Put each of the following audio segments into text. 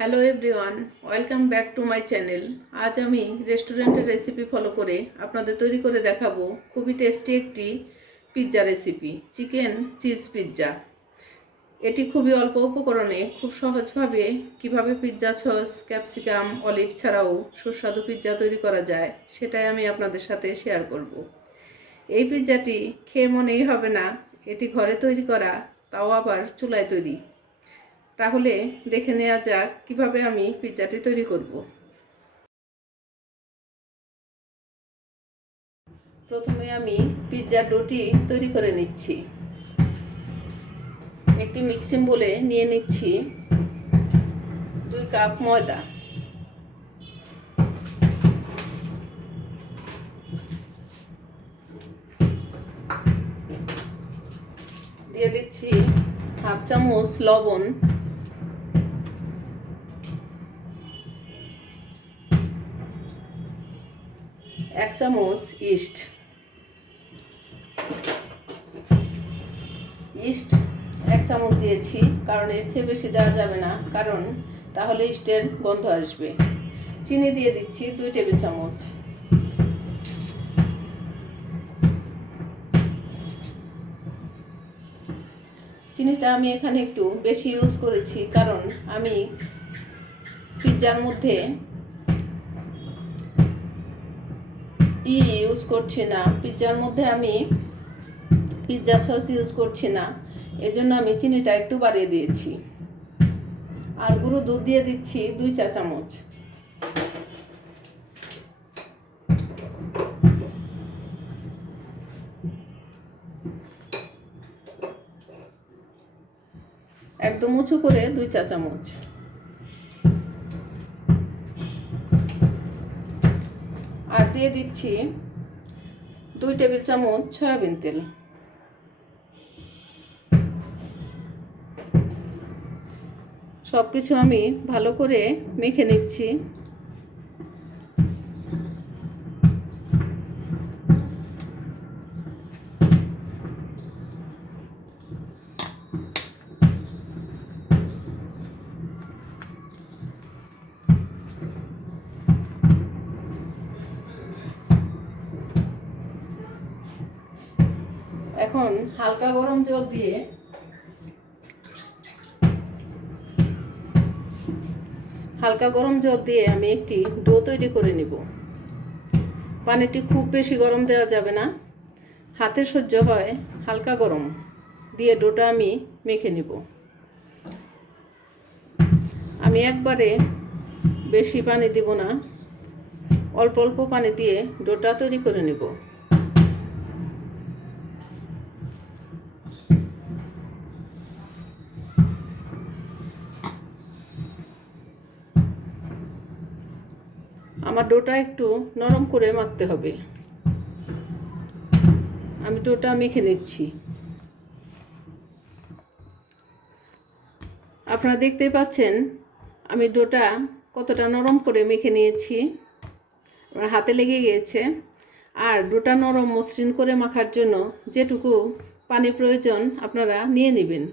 Hello everyone, welcome back to my channel. আজ আমি রেস্টুরেন্টের রেসিপি ফলো করে আপনাদের তৈরি করে দেখাবো খুবই টেস্টি একটি pizza recipe, chicken cheese pizza. এটি খুবই অল্প উপকরণে খুব সহজভাবে কিভাবে পিৎজা সস, ক্যাপসিকাম, অলিভ ছাড়াও সুস্বাদু পিৎজা তৈরি করা যায় সেটাই আমি আপনাদের সাথে শেয়ার করব। এই পিৎজাটি খেয়ে মনেই হবে না এটি ঘরে তৈরি করা, তাও আবার চুলায় তৈরি। তাহলে দেখে নেওয়া যাক কিভাবে আমি পিৎজাটি তৈরি করব। প্রথমে আমি পিৎজার ডোটি তৈরি করে নিচ্ছি। একটি মিক্সিং বোলে নিয়ে নিচ্ছি 2 কাপ ময়দা, দিয়ে দিচ্ছি হাফ চামচ লবণ, 1 চামচ ইস্ট। ইস্ট 1 চামচ দিয়েছি, কারণ এর চেয়ে বেশি দেওয়া যাবে না, কারণ তাহলে ইস্টের গন্ধ আসবে। চিনি দিয়ে দিচ্ছি 2 টেবিল চামচ। চিনিটা আমি এখানে একটু বেশি ইউজ করেছি, কারণ আমি পিৎজার মধ্যে ইউজ করছি না, পিৎজার মধ্যে আমি পিৎজা সস ইউজ করছি না, এজন্য আমি চিনিটা একটু বাড়িয়ে দিয়েছি। আর গুঁড়ো দুধ দিয়ে দিচ্ছি 2 চা চামচ। একদম উঁচু করে 2 চা চামচ। আর দিয়ে দিচ্ছি 2 টেবিল চামচ সয়াবিন তেল। সব কিছু আমি ভালো করে মেখে নিচ্ছি। এখন হালকা গরম জল দিয়ে আমি একটি ডো তৈরি করে নিব। পানিটি খুব বেশি গরম দেওয়া যাবে না, হাতে সহ্য হয় হালকা গরম দিয়ে ডোটা আমি মেখে নিব। আমি একবারে বেশি পানি দিব না, অল্প অল্প পানি দিয়ে ডোটা তৈরি করে নিব। আমার ডোটা একটু নরম করে মাখতে হবে। আমি ডোটা মেখে নিচ্ছি। আপনারা দেখতে পাচ্ছেন আমি ডোটা কতটা নরম করে মেখে নিয়েছি, আমার হাতে লেগে গিয়েছে। আর ডোটা নরম মসৃণ করে মাখার জন্য যেটুকু পানি প্রয়োজন আপনারা নিয়ে নেবেন,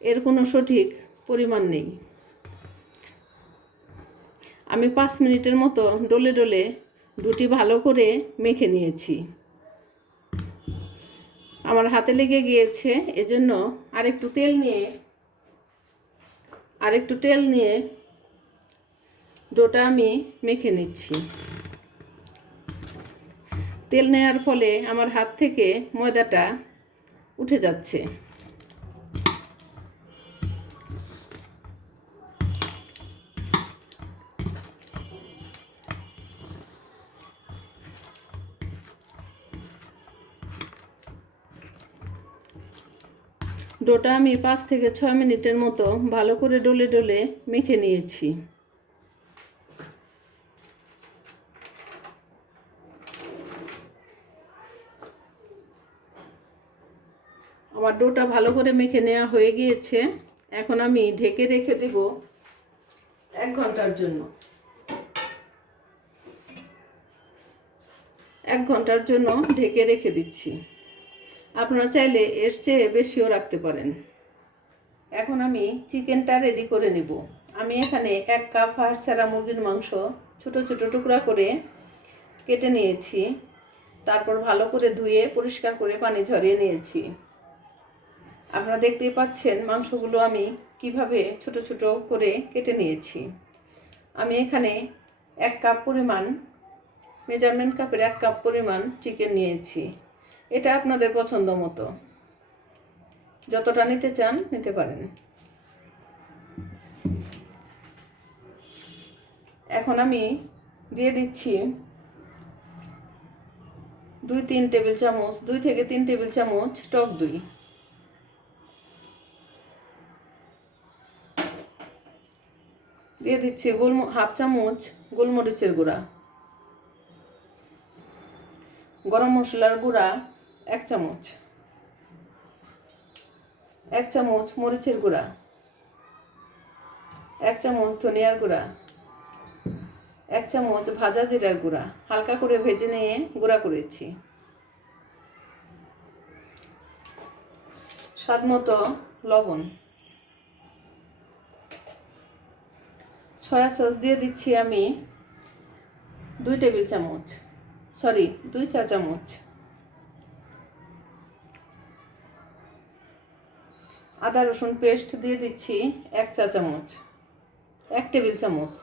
এর কোনো সঠিক পরিমাণ নেই। আমি 5 মিনিটের মতো ডলে ডলে ডোটি ভালো করে মেখে নিয়েছি। আমার হাতে লেগে গিয়েছে, এজন্য আরেকটু তেল নিয়ে ডোটা আমি মেখে নিচ্ছি। তেল নেওয়ার ফলে আমার হাত থেকে ময়দাটা উঠে যাচ্ছে। ডোটা আমি 5 থেকে 6 মিনিটের মতো ভালো করে ডলে ডলে মেখে নিয়েছি। আমার ডোটা ভালো করে মেখে নেওয়া হয়ে গিয়েছে। এখন আমি ঢেকে রেখে দেব 1 ঘন্টার জন্য। 1 ঘন্টার জন্য ঢেকে রেখে দিচ্ছি। আপনারা চাইলে এর চেয়ে বেশিও রাখতে পারেন। এখন আমি চিকেনটা রেডি করে নিব। আমি এখানে 1 কাপ হাড় মুরগির মাংস ছোট ছোট টুকরা করে কেটে নিয়েছি। তারপর ভালো করে ধুয়ে পরিষ্কার করে পানি ঝরিয়ে নিয়েছি। আপনারা দেখতেই পাচ্ছেন মাংসগুলো আমি কিভাবে ছোট ছোট করে কেটে নিয়েছি। আমি এখানে 1 কাপ পরিমাণ, মেজারমেন্ট কাপের 1 কাপ পরিমাণ চিকেন নিয়েছি। এটা আপনাদের পছন্দ মতো যতটা নিতে চান নিতে পারেন। এখন আমি দিয়ে দিচ্ছি 2 থেকে 3 টেবিল চামচ টক দই। দিয়ে দিচ্ছি হাফ চামচ গোলমরিচের গুঁড়া, গরম মশলার গুঁড়া 1 চামচ, 1 চামচ মরিচের গুঁড়া, 1 চামচ ধনিয়ার গুঁড়া, 1 চামচ ভাজা জিরার গুঁড়া হালকা করে ভেজে নিয়ে গুঁড়া করেছি। স্বাদ মতো লবণ। সয়া সস দিয়ে দিচ্ছি আমি 2 চা চামচ। আদা রসুন পেস্ট দিয়ে দিচ্ছি 1 চা চামচ, 1 টেবিল চামচ।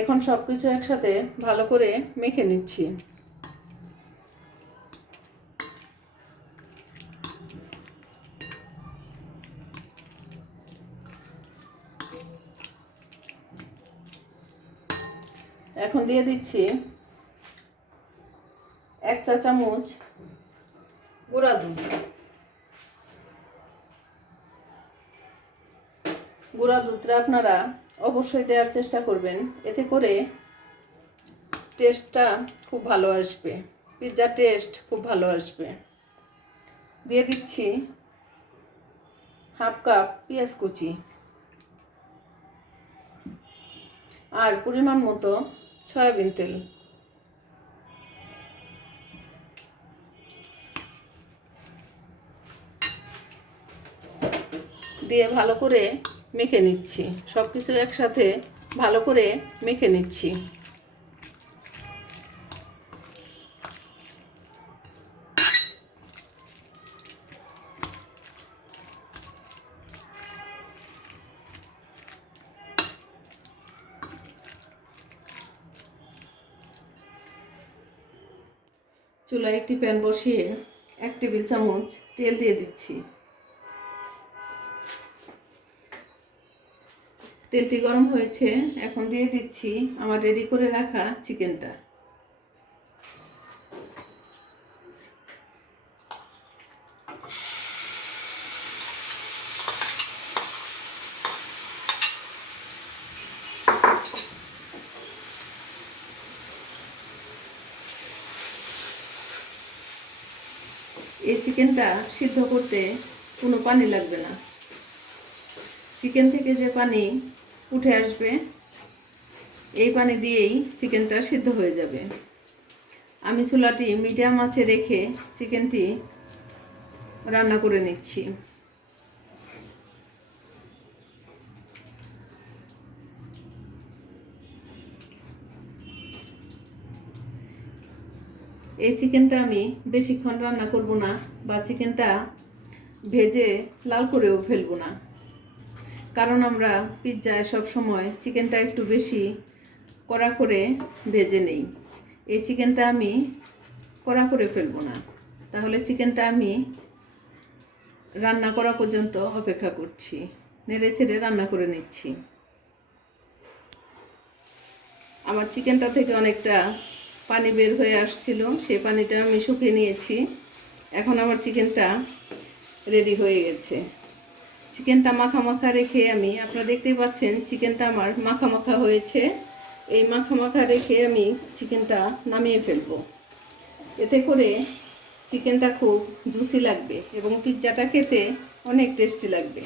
এখন সব কিছু একসাথে ভালো করে মেখে নিচ্ছি। এখন দিয়ে দিচ্ছি 1 চা চামচ গুঁড়া দুধ। গুঁড়া দুধটা আপনারা অবশ্যই দেওয়ার চেষ্টা করবেন, এতে করে টেস্টটা খুব ভালো আসবে, পিৎজার টেস্ট খুব ভালো আসবে। দিয়ে দিচ্ছি হাফ কাপ পেঁয়াজ কুচি আর পরিমাণ মতো সয়াবিন তেল। দিয়ে ভালো করে মেখে নিচ্ছি, সব কিছু একসাথে ভালো করে মেখে নিচ্ছি। চুলায় একটি প্যান বসিয়ে 1 টেবিল চামচ তেল দিয়ে দিচ্ছি। তেলটি গরম হয়েছে, এখন দিয়ে দিচ্ছি আমার রেডি করে রাখা চিকেনটা। এই চিকেনটা সিদ্ধ করতে কোনো পানি লাগবে না। চিকেন থেকে যে পানি উঠে আসবে এই পানি দিয়েই চিকেনটা সিদ্ধ হয়ে যাবে। আমি চুলাটি মিডিয়াম আঁচে রেখে চিকেনটি রান্না করে নিচ্ছি। এই চিকেনটা আমি বেশিক্ষণ রান্না করব না, বা চিকেনটা ভেজে লাল করেও ফেলবো না, কারণ আমরা পিৎজায় সব সময় চিকেনটা একটু বেশি কড়া করে ভেজে নেই। এই চিকেনটা আমি কড়া করে ফেলবো না, তাহলে চিকেনটা আমি রান্না করা পর্যন্ত অপেক্ষা করছি, নেড়ে চেড়ে রান্না করে নিচ্ছি। আমার চিকেনটা থেকে অনেকটা পানি বের হয়ে আসছিল, সেই পানিটা আমি শুকিয়ে নিয়েছি। এখন আমার চিকেনটা রেডি হয়ে গেছে। চিকেনটা মাখা মাখা রেখে আপনারা দেখতেই পাচ্ছেন চিকেনটা আমার মাখা মাখা হয়েছে। এই মাখা মাখা রেখে আমি চিকেনটা নামিয়ে ফেলবো। এতে করে চিকেনটা খুব জুসি লাগবে এবং পিৎজাটা খেতে অনেক টেস্টি লাগবে।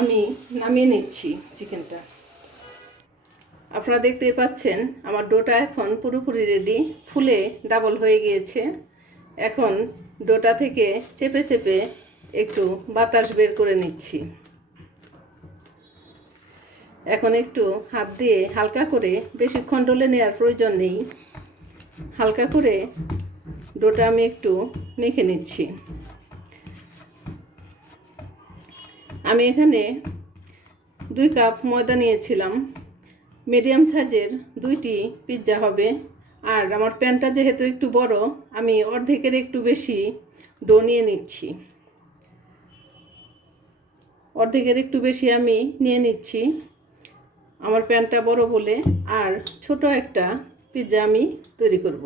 আমি নামিয়ে নিচ্ছি চিকেনটা। আপনারা দেখতেই পাচ্ছেন আমার ডোটা এখন পুরোপুরি রেডি, ফুলে ডাবল হয়ে গিয়েছে। এখন ডোটা থেকে চেপে চেপে একটু বাতাস বের করে নিচ্ছি। এখন একটু হাত দিয়ে হালকা করে, বেশিক্ষণ ডলে নেওয়ার প্রয়োজন নেই, হালকা করে ডোটা আমি একটু মেখে নিচ্ছি। আমি এখানে 2 কাপ ময়দা নিয়েছিলাম। মিডিয়াম সাইজের 2টি পিৎজা হবে। আর আমার প্যানটা যেহেতু একটু বড়, আমি অর্ধেকের একটু বেশি ডো নিয়ে নিচ্ছি। অর্ধেকের একটু বেশি আমি নিয়ে নিচ্ছি আমার প্যানটা বড় বলে। আর ছোট একটা পিৎজা আমি তৈরি করব।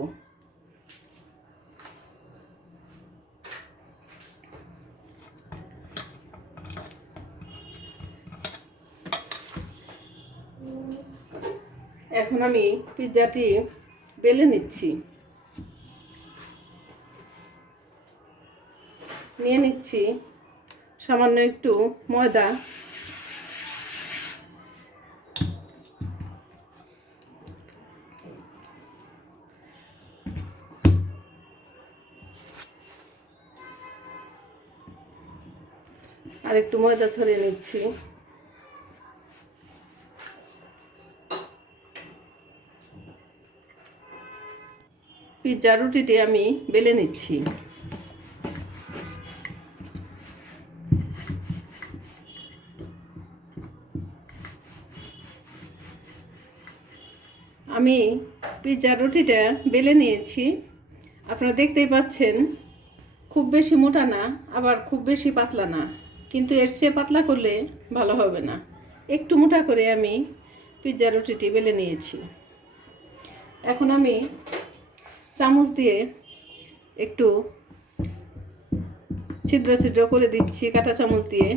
এখন আমি পিৎজাটি বেলে নিচ্ছি। নিয়ে নিচ্ছি সামান্য একটু ময়দা। আর একটু ময়দা ছড়িয়ে নিচ্ছি। পিৎজা রুটিটি আমি বেলে নিচ্ছি। আমি পিৎজা রুটিটা বেলে নিয়েছি। আপনারা দেখতেই পাচ্ছেন, খুব বেশি মোটা না, আবার খুব বেশি পাতলা না, কিন্তু এর চেয়ে পাতলা করলে ভালো হবে না। একটু মোটা করে আমি পিৎজা রুটিটি বেলে নিয়েছি। এখন আমি চামচ দিয়ে একটু ছিদ্র ছিদ্র করে দিচ্ছি কাঁটা চামচ দিয়ে।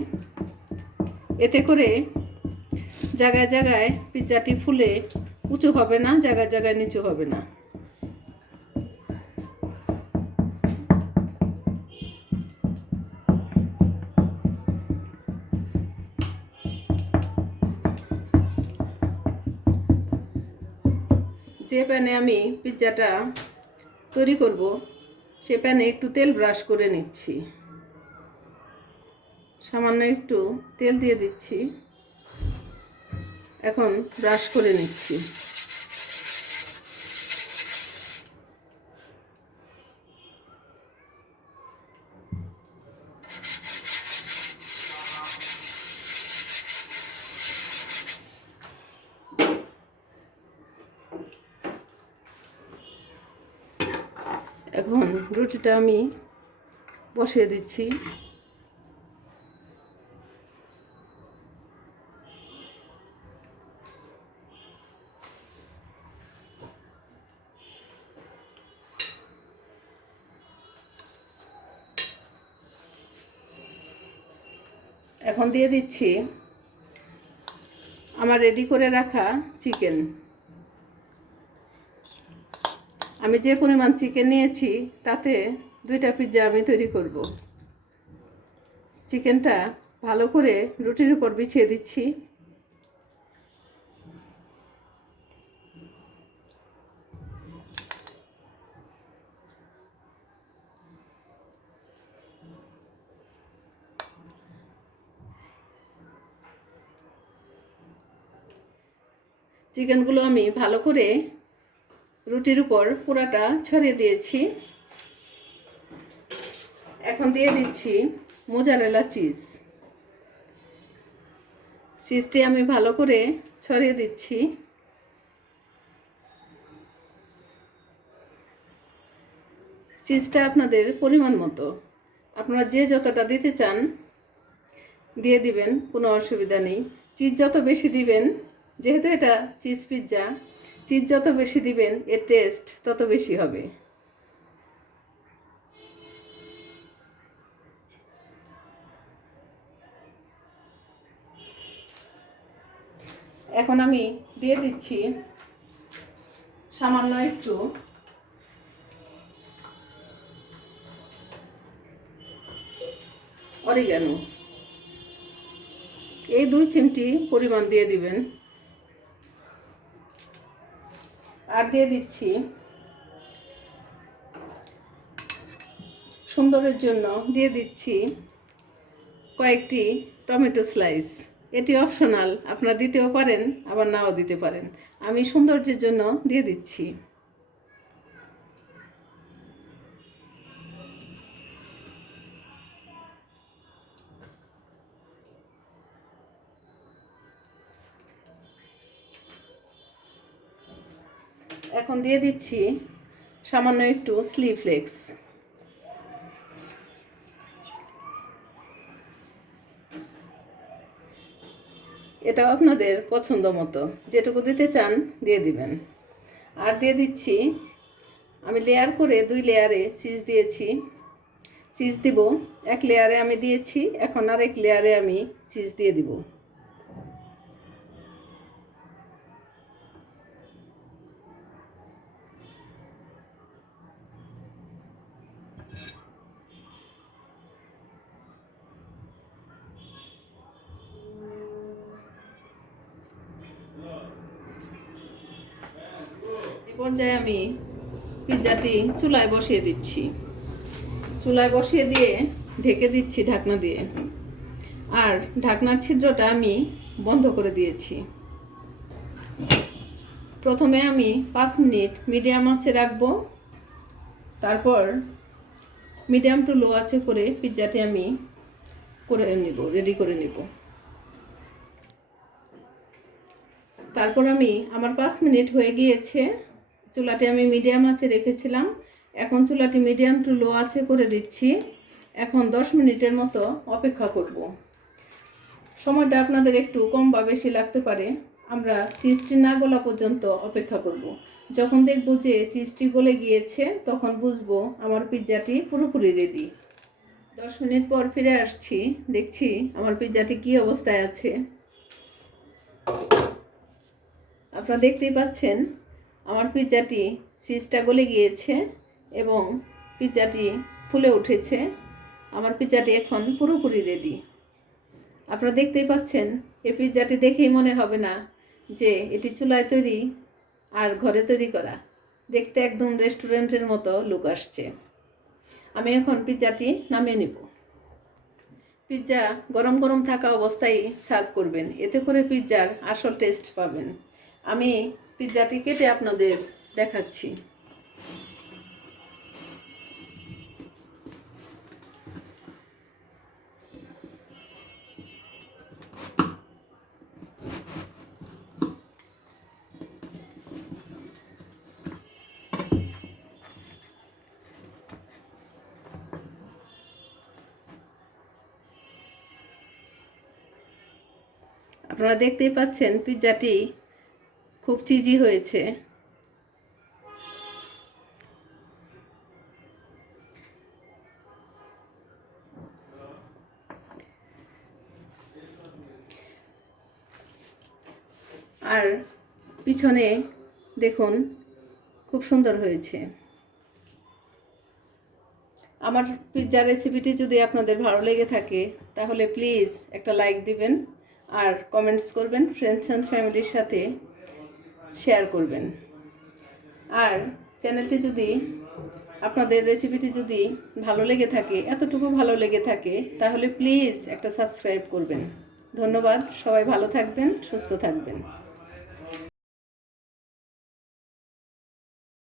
এতে করে জায়গায় জায়গায় পিৎজাটি ফুলে উঁচু হবে না, জায়গায় জায়গায় নিচু হবে না। যে প্যানে আমি পিৎজাটা তৈরি করব, সে প্যানে একটু তেল ব্রাশ করে নিচ্ছি। সামান্য একটু তেল দিয়ে দিচ্ছি। এখন ব্রাশ করে নিচ্ছি। এখন রুটিটা আমি বসিয়ে দিচ্ছি। এখন দিয়ে দিচ্ছি আমার রেডি করে রাখা চিকেন। আমি যে পরিমাণ চিকেন নিয়েছি তাতে 2টা পিৎজা আমি তৈরি করব। চিকেনটা ভালো করে রুটির উপর বিছিয়ে দিচ্ছি। চিকেনগুলো আমি ভালো করে রুটির উপর পুরাটা ছড়িয়ে দিয়েছি। এখন দিয়ে দিচ্ছি মোজারেলা চিজ। চিজটি আমি ভালো করে ছড়িয়ে দিচ্ছি। চিজটা আপনাদের পরিমাণ মতো, আপনারা যে যতটা দিতে চান দিয়ে দিবেন, কোনো অসুবিধা নেই। চিজ যত বেশি দিবেন, যেহেতু এটা চিজ পিৎজা, চিজ যত বেশি দিবেন এর টেস্ট তত বেশি হবে। এখন আমি দিয়ে দিচ্ছি সামান্য একটু অরিগানো। এই 2 চিমটি পরিমাণ দিয়ে দিবেন। আর দিয়ে দিচ্ছি সুন্দরের জন্য দিয়ে দিচ্ছি কয়েকটি টমেটো স্লাইস। এটি অপশনাল, আপনারা দিতেও পারেন আবার নাও দিতে পারেন। আমি সৌন্দর্যের জন্য দিয়ে দিচ্ছি। এখন দিয়ে দিচ্ছি সামান্য একটু চিলি ফ্লেক্স। এটা আপনাদের পছন্দ মতো যেটুকু দিতে চান দিয়ে দিবেন। আর দিয়ে দিচ্ছি, আমি লেয়ার করে 2 লেয়ারে চিজ দিয়েছি। চিজ দিব, এক লেয়ারে আমি দিয়েছি, এখন আরেক লেয়ারে আমি চিজ দিয়ে দিব। এই পর্যায়ে আমি পিৎজাটি চুলায় বসিয়ে দিচ্ছি। চুলায় বসিয়ে দিয়ে ঢেকে দিচ্ছি ঢাকনা দিয়ে। আর ঢাকনার ছিদ্রটা আমি বন্ধ করে দিয়েছি। প্রথমে আমি 5 মিনিট মিডিয়াম আঁচে রাখবো, তারপর মিডিয়াম টু লো আঁচে করে পিৎজাটি আমি রেডি করে নিব। তারপর আমার 5 মিনিট হয়ে গিয়েছে। চুলাটি আমি মিডিয়াম আঁচে রেখেছিলাম, এখন চুলাটি মিডিয়াম টু লো আঁচে করে দিচ্ছি। এখন 10 মিনিটের মতো অপেক্ষা করব। সময়টা আপনাদের একটু কম বা বেশি লাগতে পারে। আমরা চিজটি না গলা পর্যন্ত অপেক্ষা করব। যখন দেখব যে চিজটি গলে গিয়েছে তখন বুঝবো আমার পিৎজাটি পুরোপুরি রেডি। 10 মিনিট পর ফিরে আসছি, দেখছি আমার পিৎজাটি কী অবস্থায় আছে। আপনারা দেখতেই পাচ্ছেন আমার পিৎজাটি চিজটা গলে গিয়েছে এবং পিৎজাটি ফুলে উঠেছে। আমার পিৎজাটি এখন পুরোপুরি রেডি। আপনারা দেখতেই পাচ্ছেন এই পিৎজাটি দেখেই মনে হবে না যে এটি চুলায় তৈরি আর ঘরে তৈরি করা। দেখতে একদম রেস্টুরেন্টের মতো লুক আসছে। আমি এখন পিৎজাটি নামিয়ে নিব। পিৎজা গরম গরম থাকা অবস্থায় সার্ভ করবেন, এতে করে পিৎজার আসল টেস্ট পাবেন। আমি পিৎজাটি কেটে আপনাদের দেখাচ্ছি। আপনারা দেখতেই পাচ্ছেন পিৎজাটি খুব চিজি হয়েছে। আর পিছনে দেখুন খুব সুন্দর হয়েছে। আমার পিৎজা রেসিপিটি যদি আপনাদের ভালো লেগে থাকে তাহলে প্লিজ একটা লাইক দিবেন আর কমেন্টস করবেন, ফ্রেন্ডস অ্যান্ড ফ্যামিলির সাথে শেয়ার করবেন। আর চ্যানেলটি যদি আপনাদের রেসিপিটি যদি ভালো লেগে থাকে, এতটুকু ভালো লেগে থাকে, তাহলে প্লিজ একটা সাবস্ক্রাইব করবেন। ধন্যবাদ, সবাই ভালো থাকবেন, সুস্থ থাকবেন।